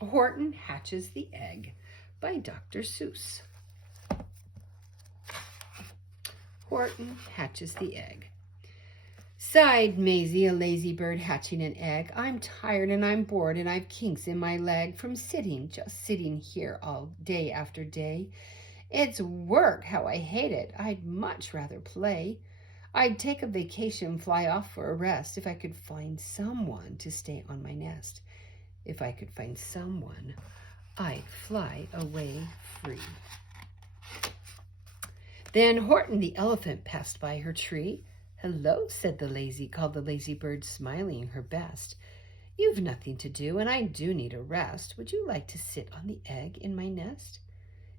Horton Hatches the Egg by Dr. Seuss. Horton hatches the egg. Sighed Maisie, a lazy bird hatching an egg. I'm tired and I'm bored and I've kinks in my leg from just sitting here all day after day. It's work, how I hate it. I'd much rather play. I'd take a vacation, fly off for a rest, if I could find someone to stay on my nest. If I could find someone, I'd fly away free. Then Horton the elephant passed by her tree. Hello, called the lazy bird, smiling her best. You've nothing to do, and I do need a rest. Would you like to sit on the egg in my nest?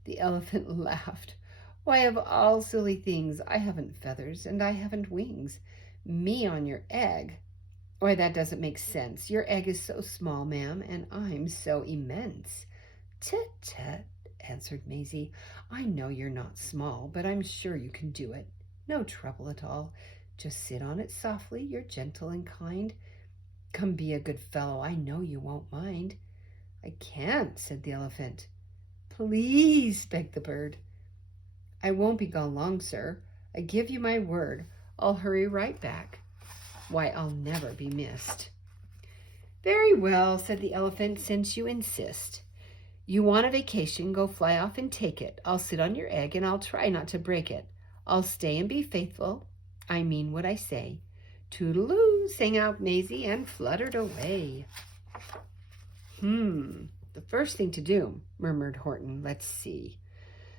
The elephant laughed. Why, of all silly things, I haven't feathers and I haven't wings. Me on your egg? Why, that doesn't make sense. Your egg is so small, ma'am, and I'm so immense. Tut-tut, answered Maisie. I know you're not small, but I'm sure you can do it. No trouble at all. Just sit on it softly. You're gentle and kind. Come be a good fellow. I know you won't mind. I can't, said the elephant. Please, begged the bird. I won't be gone long, sir. I give you my word. I'll hurry right back. Why, I'll never be missed. Very well, said the elephant, since you insist. You want a vacation, go fly off and take it. I'll sit on your egg and I'll try not to break it. I'll stay and be faithful. I mean what I say. Toodaloo, sang out Maisie and fluttered away. The first thing to do, murmured Horton. Let's see.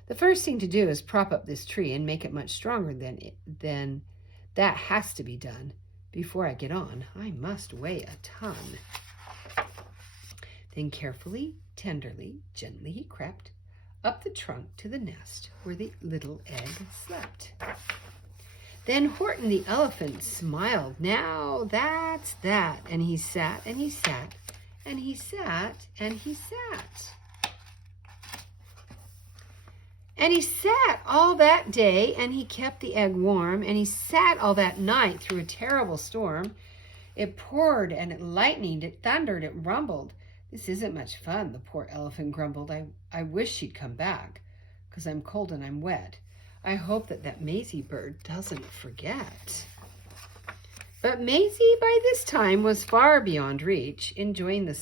The first thing to do is prop up this tree and make it much stronger than that has to be done. Before I get on, I must weigh a ton. Then carefully, tenderly, gently he crept up the trunk to the nest where the little egg slept. Then Horton the elephant smiled. Now that's that. And he sat and he sat and he sat and he sat. And he sat all that day, and he kept the egg warm, and he sat all that night through a terrible storm. It poured, and it lightened, it thundered, it rumbled. This isn't much fun, the poor elephant grumbled. I wish she'd come back, 'cause I'm cold and I'm wet. I hope that Maisie bird doesn't forget. But Maisie by this time was far beyond reach, enjoying the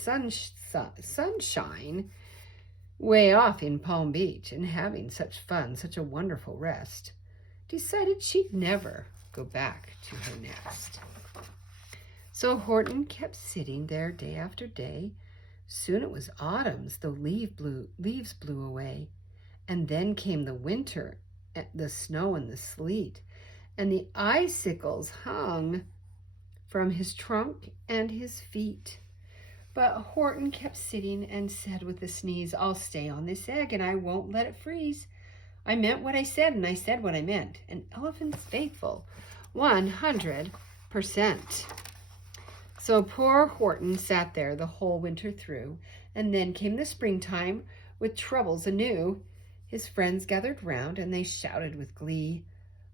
sunshine way off in Palm Beach and having such fun, such a wonderful rest. Decided she'd never go back to her nest. So Horton kept sitting there day after day. Soon it was autumn, the leaves blew away. And then came the winter, the snow and the sleet, and the icicles hung from his trunk and his feet. But Horton kept sitting and said with a sneeze, I'll stay on this egg and I won't let it freeze. I meant what I said and I said what I meant. An elephant's faithful, 100%. So poor Horton sat there the whole winter through, and then came the springtime with troubles anew. His friends gathered round and they shouted with glee,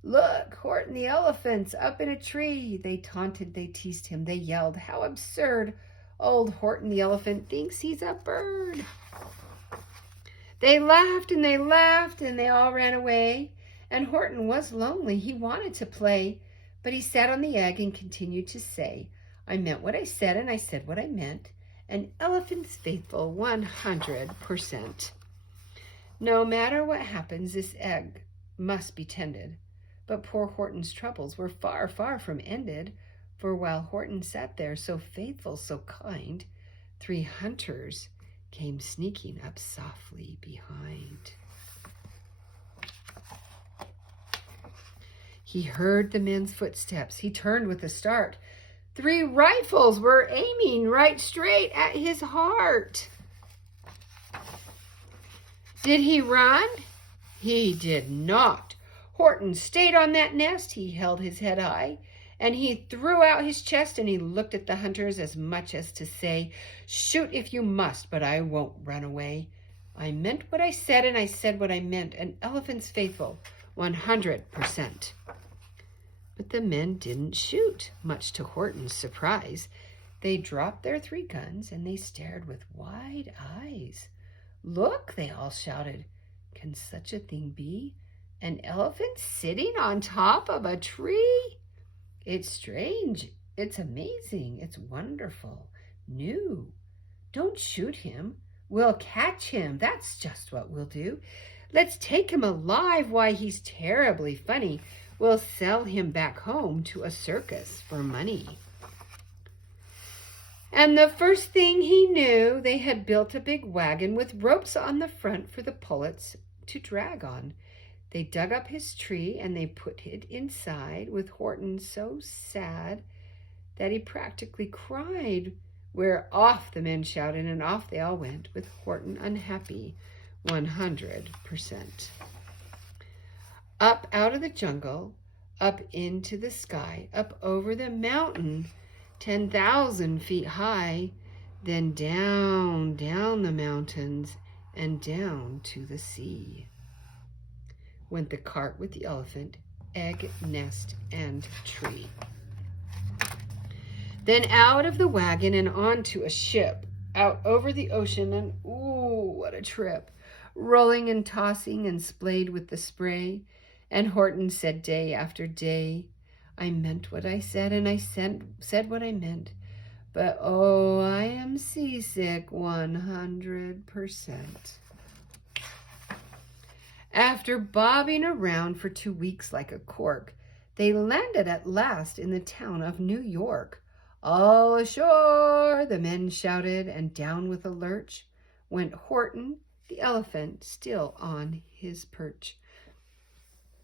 Look, Horton the elephant's up in a tree. They taunted, they teased him, they yelled, how absurd. Old Horton the elephant thinks he's a bird. They laughed and they laughed and they all ran away. And Horton was lonely. He wanted to play. But he sat on the egg and continued to say, I meant what I said and I said what I meant. An elephant's faithful, 100%. No matter what happens, this egg must be tended. But poor Horton's troubles were far, far from ended. For while Horton sat there so faithful, so kind, 3 hunters came sneaking up softly behind. He heard the men's footsteps. He turned with a start. 3 rifles were aiming right straight at his heart. Did he run? He did not. Horton stayed on that nest. He held his head high. And he threw out his chest and he looked at the hunters as much as to say, Shoot if you must, but I won't run away. I meant what I said and I said what I meant. An elephant's faithful, 100%. But the men didn't shoot, much to Horton's surprise. They dropped their 3 guns and they stared with wide eyes. "Look," they all shouted. "Can such a thing be? An elephant sitting on top of a tree? It's strange. It's amazing. It's wonderful. New. Don't shoot him. We'll catch him. That's just what we'll do. Let's take him alive. Why, he's terribly funny. We'll sell him back home to a circus for money." And the first thing he knew, they had built a big wagon with ropes on the front for the pullets to drag on. They dug up his tree and they put it inside, with Horton so sad that he practically cried. "We're off," the men shouted, and off they all went, with Horton unhappy 100%. Up out of the jungle, up into the sky, up over the mountain, 10,000 feet high, then down, down the mountains, and down to the sea went the cart with the elephant, egg, nest, and tree. Then out of the wagon and onto a ship, out over the ocean, and ooh, what a trip, rolling and tossing and splayed with the spray. And Horton said day after day, "I meant what I said, and I said what I meant. But oh, I am seasick 100%. After bobbing around for 2 weeks like a cork, they landed at last in the town of New York. "All ashore," the men shouted, and down with a lurch went Horton, the elephant, still on his perch,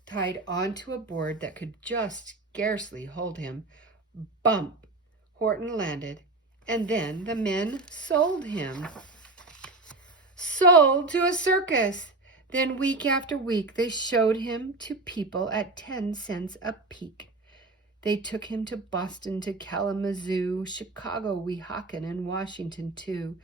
tied onto a board that could just scarcely hold him. Bump! Horton landed, and then the men sold him. Sold to a circus! Then week after week they showed him to people at 10 cents a peek. They took him to Boston, to Kalamazoo, Chicago, Weehawken, and Washington too,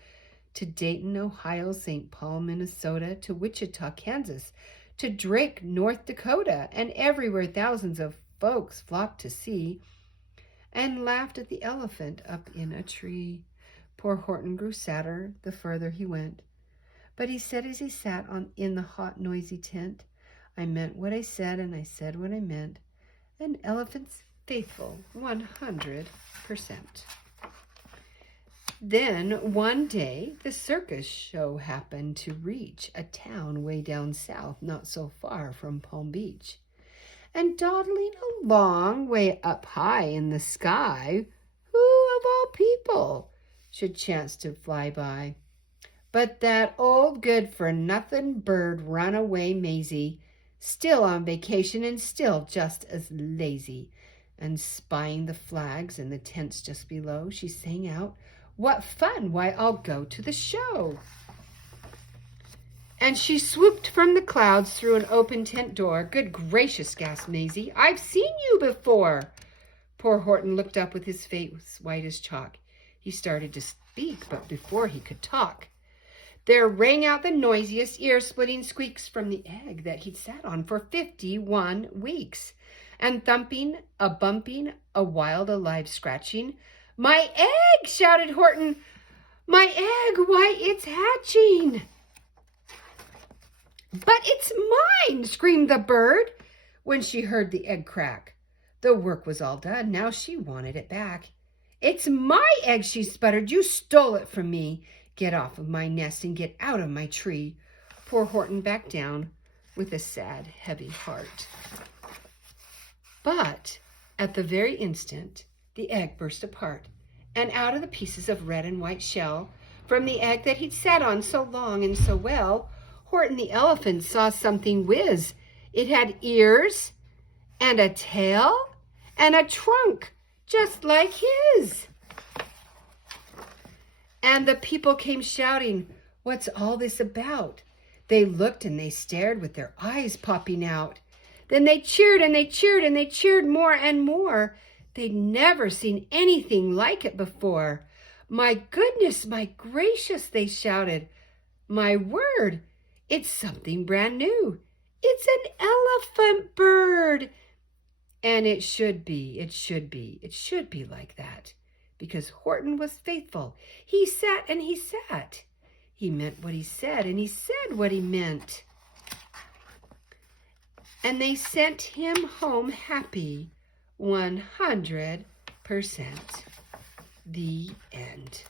to Dayton, Ohio, St. Paul, Minnesota, to Wichita, Kansas, to Drake, North Dakota, and everywhere thousands of folks flocked to see and laughed at the elephant up in a tree. Poor Horton grew sadder the further he went. But he said as he sat in the hot, noisy tent, "I meant what I said, and I said what I meant. An elephant's faithful 100%. Then one day the circus show happened to reach a town way down south, not so far from Palm Beach. And dawdling along way up high in the sky, who of all people should chance to fly by but that old good-for-nothing bird runaway Maisie, still on vacation and still just as lazy. And spying the flags and the tents just below, she sang out, "What fun! Why, I'll go to the show." And she swooped from the clouds through an open tent door. "Good gracious," gasped Maisie, "I've seen you before." Poor Horton looked up with his face white as chalk. He started to speak, but before he could talk, there rang out the noisiest, ear-splitting squeaks from the egg that he'd sat on for 51 weeks. And thumping, a bumping, a wild, alive scratching. "My egg!" shouted Horton. "My egg! Why, it's hatching!" "But it's mine!" screamed the bird when she heard the egg crack. The work was all done. Now she wanted it back. "It's my egg," she sputtered. "You stole it from me. Get off of my nest and get out of my tree." Poor Horton backed down with a sad, heavy heart. But at the very instant, the egg burst apart, and out of the pieces of red and white shell, from the egg that he'd sat on so long and so well, Horton the elephant saw something whiz. It had ears and a tail and a trunk just like his. And the people came shouting, "What's all this about?" They looked and they stared with their eyes popping out. Then they cheered and they cheered and they cheered more and more. They'd never seen anything like it before. "My goodness, my gracious," they shouted. "My word, it's something brand new. It's an elephant bird." And it should be like that. because Horton was faithful. He sat and he sat. He meant what he said, and he said what he meant. And they sent him home happy, 100%. The end.